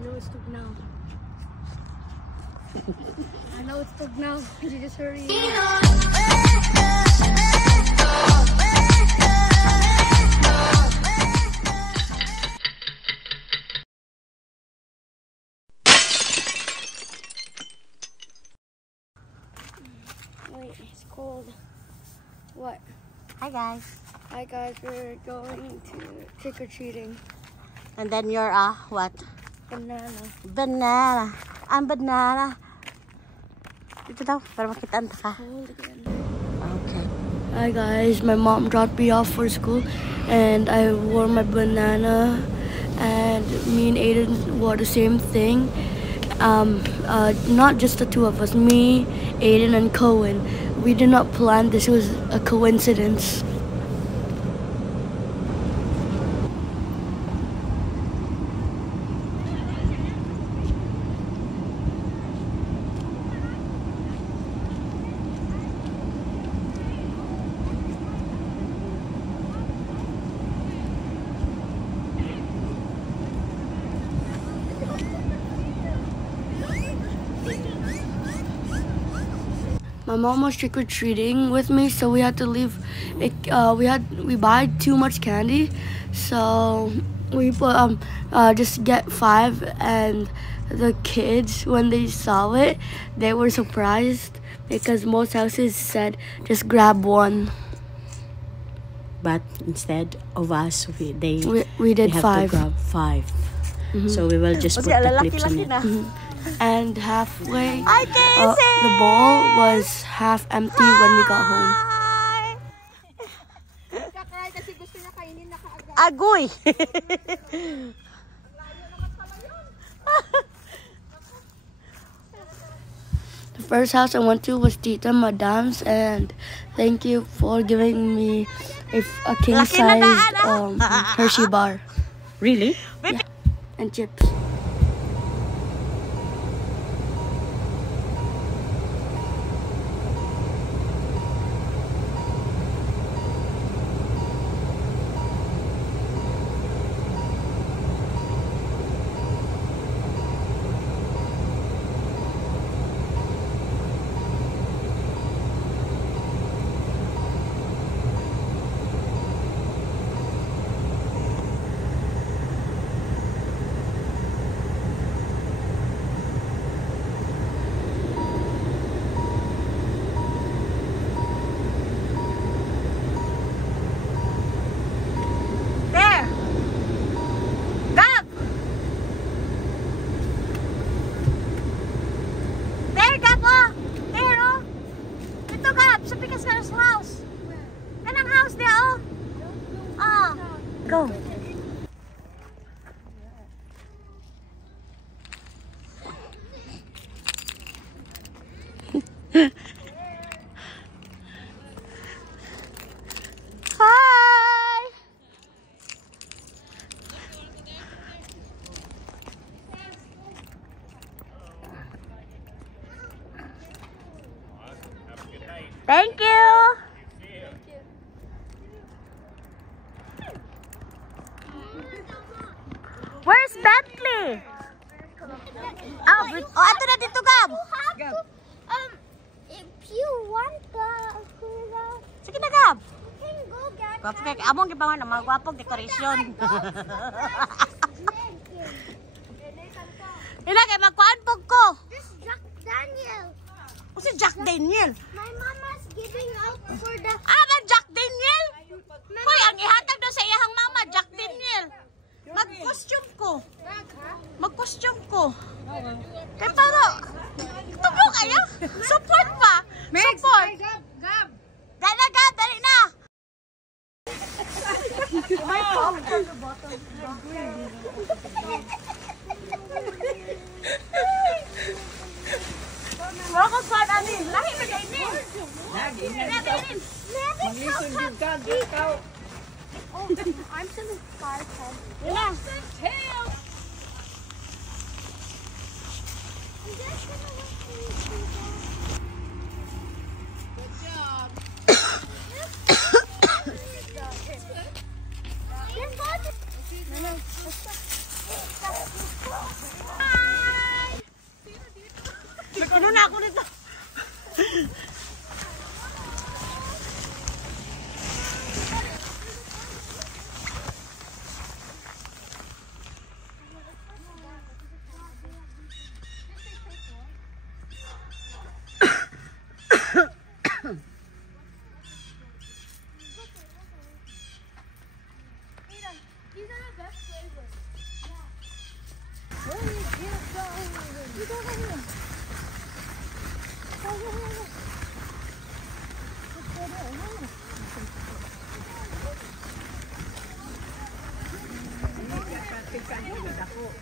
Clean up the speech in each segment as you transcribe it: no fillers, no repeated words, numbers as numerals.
know it's tugnaw. I know it's tugnaw. You just hurry. Wait, it's cold. What? Hi guys. Hi guys, we're going to trick-or-treating. And then you're what? Banana. Banana. I'm banana. Dito daw, para makitaan ka. Cold again. Okay. Hi guys, my mom dropped me off for school and I wore my banana and me and Aiden wore the same thing. Not just the two of us, me, Aiden and Cohen. We did not plan this, it was a coincidence. My mom was trick-or-treating with me, so we had to leave. We buy too much candy, so we put just get 5. And the kids, when they saw it, they were surprised because most houses said just grab 1. But instead of us, we did have 5. To grab 5. So we will just put the clips on it. And halfway, the bowl was half empty when we got home. Agoy! The first house I went to was Tita Madame's, and thank you for giving me a king-sized Hershey bar. Really? Yeah. And chips. Go. Hi. Thank you. Where's Bentley? Oh, ato na dito, Gab. If you want the sige na, Gab. you can go get Gwapo kay among gibangon na mga gwapong dekorasyon. Ila kay magkuan pug ko. this Jack Daniel. O si Jack Daniel. My mama's giving out for the Man, Jack Daniel. Hoy, ang ihatag daw sa iyang mama, Jack Daniel. Mag-costume ko. Mag-costume ko. Kaya para, tubo kayo. Support pa. Support. Gab. Dali na, Gab. Dali na. Mga kagpan, ani. Lahi na kayo ni. Lahi na. Maglisod din ka, ikaw. Oh, I'm still in 5'10". Yeah. Good job. na ako nito.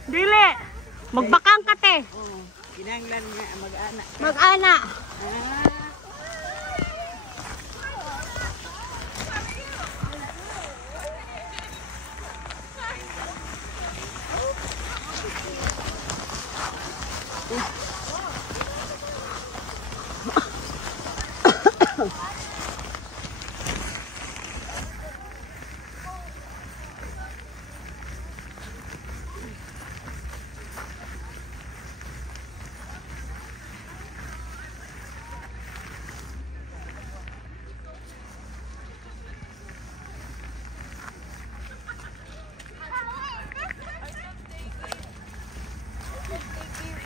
Dili. Magbakang ka te. Kinanglan nga mag-ana. Mag-ana.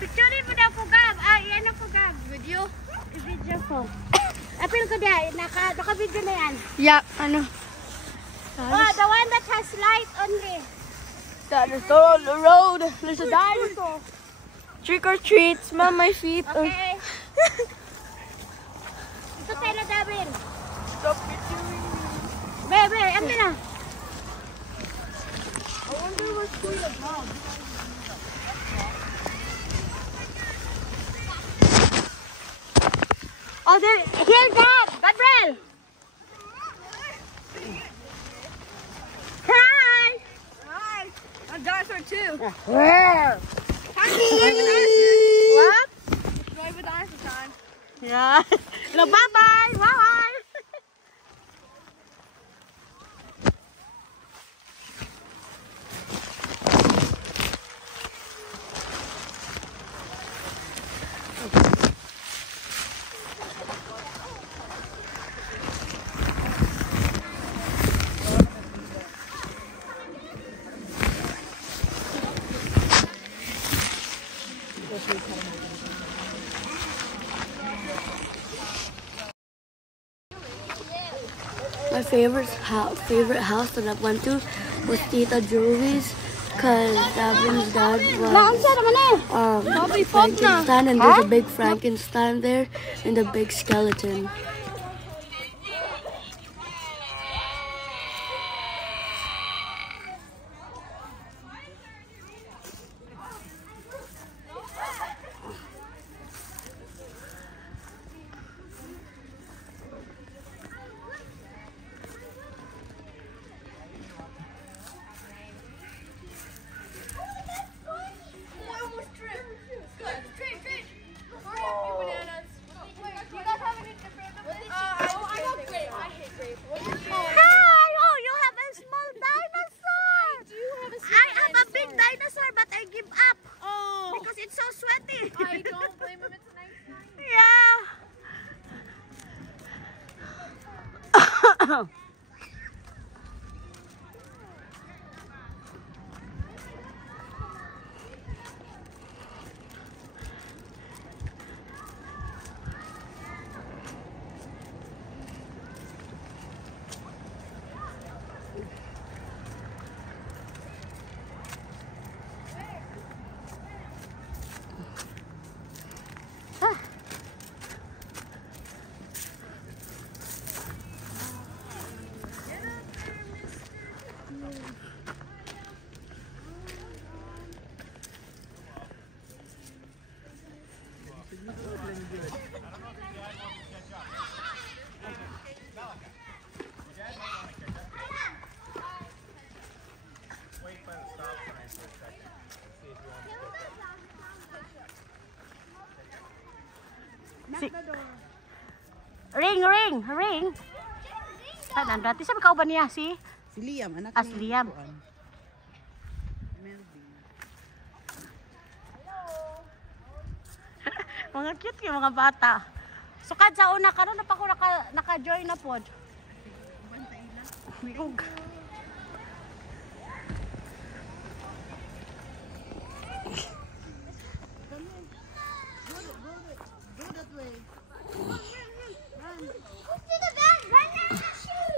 Picture mo daw po, Gab. Yan po, Gab. Video? I-video ko. Apil ko dia. Naka-video na yan. Yeah, ano? Oh, the one that has light only. That is all on the road. There's a dinosaur. Trick or treat. Smell my feet. Okay. Ito tayo na Dabil. Stop picturing me. Bebe, ano na? I wonder what's going on. Oh, here, Gab. Gabriel. Hi. Hi. A dinosaur too. Where? What? Drive a dinosaur time. Yeah. Hello, bye-bye. Bye-bye. My favorite house that I went to was Tita Julie's, because Davin's dad was Frankenstein, and there's a big Frankenstein there and a big skeleton. Ring. Ah, nandati sa ka ba niya si Liam, anak ni Liam. Mga cute yung mga bata. So kad sa una karon na pa ko naka-join na pod. Migog.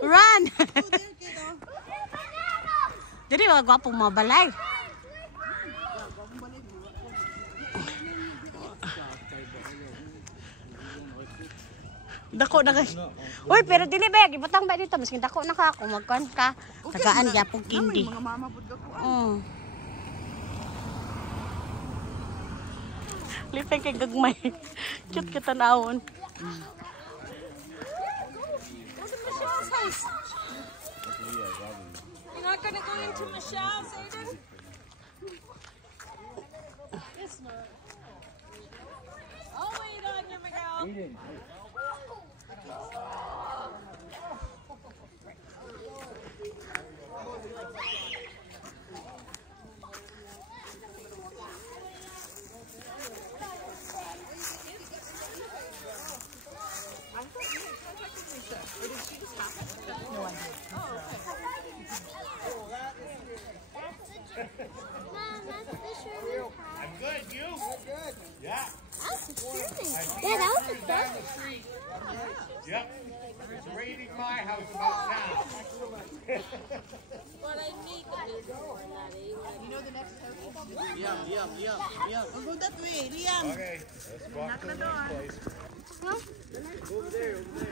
Run! Dili mga gwapong mga balay. Dako na guys. Uy, pero dili ba gibutang ba dito miskin dako na ka ako magkuan ka. Tagaan gyapon kindi. Mga mama pud ka ko. Lipay kay gagmay. Cute kita naon. You're not gonna go into Michelle's, Aiden? It's not. I'll wait on you, Miguel. I'm good, you? Good. Yeah. Yeah, that was a fun. Yep. It's raining my house about now. But I need the big one, you know the next house? Yeah. We'll go that way, Liam. Okay, let's walk to the next place.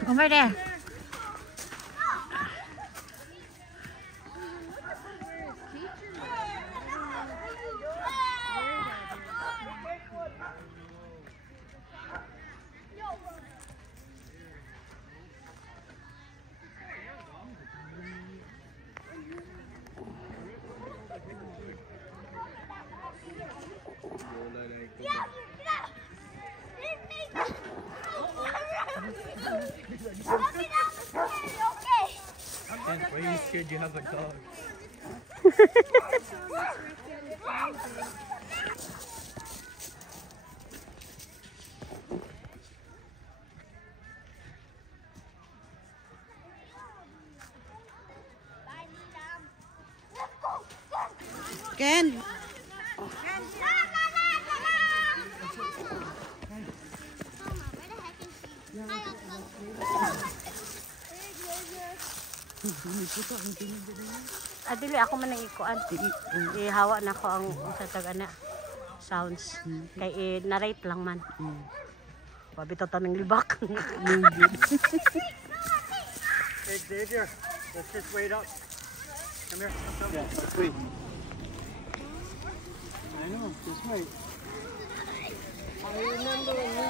Over there. Why are you scared you have a dog? Ken. Dili ako man nang ikuan. Ihawa na ko ang sa taga na sounds. Kay narrate lang man. Pabito ta ng libak. Hey Xavier, let's just wait up. Come here. Come. Yeah, let's wait. I know, just wait. I remember when we...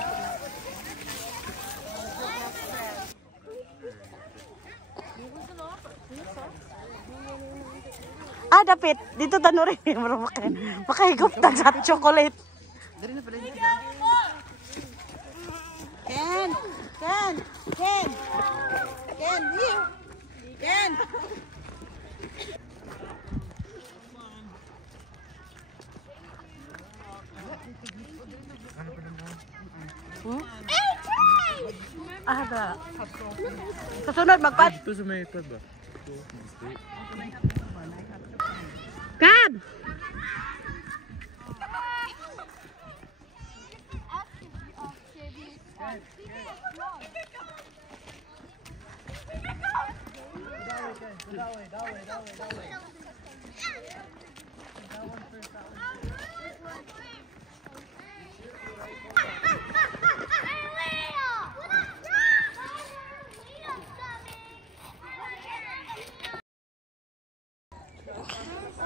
Dapit. Dito tanong rin. Makahigop na sa chocolate. Dari na pala dito. Ken. Ken. Ken. Ken, here. Ken. Ba. Kasunod magpat. Ito sa may ikot ba? Cab!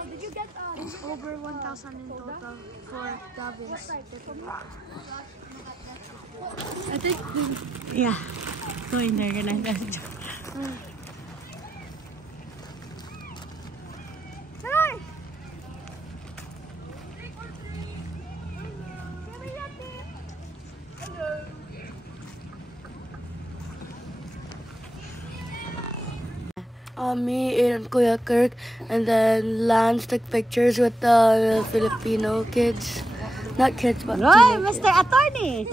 Did you get over 1,000 in total for Davins? I think Yeah. Go in there. Ganun. me and Kuya Kirk, and then Lance took pictures with the Filipino kids. not kids, but Right, teenagers. Mr. Attorney.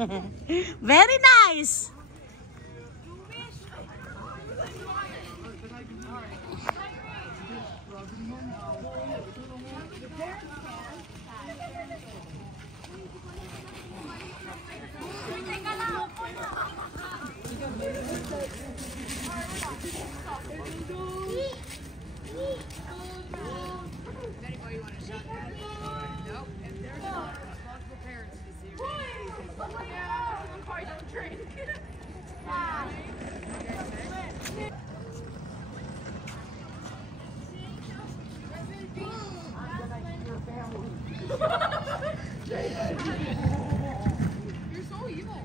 Very nice. You're so evil.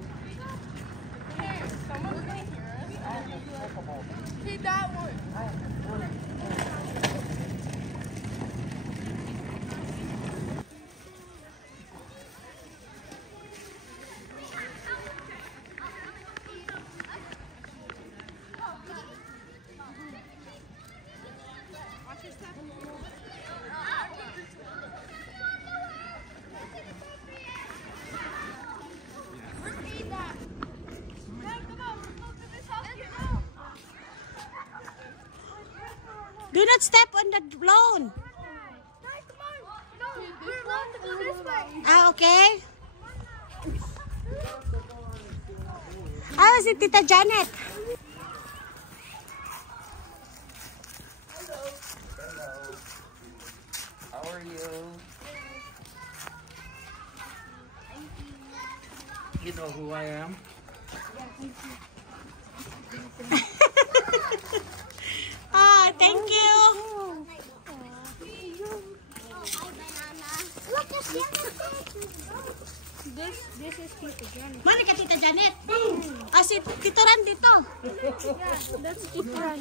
Hey, someone's gonna hear us. See that one. Do not step on the lawn. We're allowed to go this way. Ah, okay. How is it, Tita Janet? How are you? You know who I am? Ah, thank you. Look at This is Tita Janet. Mana ka, Tita Janet? Ah, si Tito Ran dito. That's Tita Ran.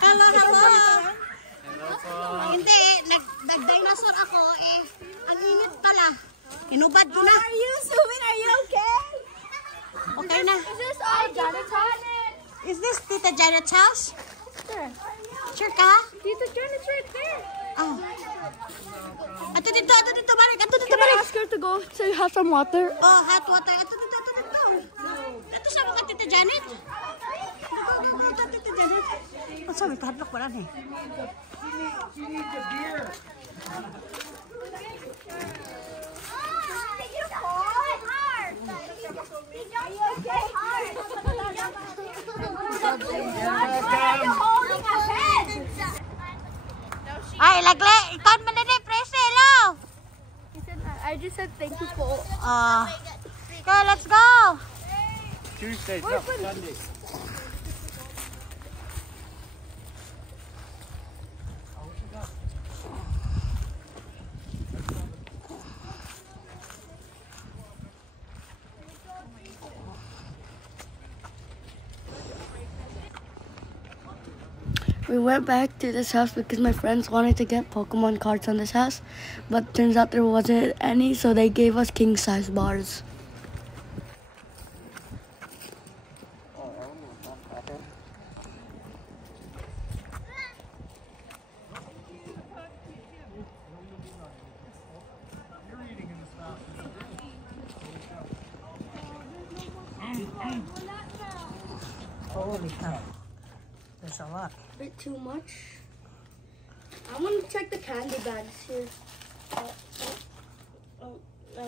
Hello, hello. Hindi, nag-dinosaur ako eh. Ang init pala. Inubad ko na. Are you zooming? Are you okay? Okay na. Is this all Janet's house? Is this Tita Janet's house? Sure. Sure ka? Tita Janet's right there. Oh. Ato dito, balik. Ato dito, Can I balik. ask her to go to have some water? Oh, hot water. Ato dito. Ato sa mga Tita Janet. Dito, Tita Janet. Ang sabi, padlock wala na eh. She needs a beer. Ay, lagle. Ikaw man na prese, lo. I just said thank you po. Okay, let's go. Tuesday, no, Sunday. We went back to this house because my friends wanted to get Pokemon cards on this house, but turns out there wasn't any, so they gave us king size bars. Holy cow. There's a lot. Bit too much. I want to check the candy bags here. Oh, no,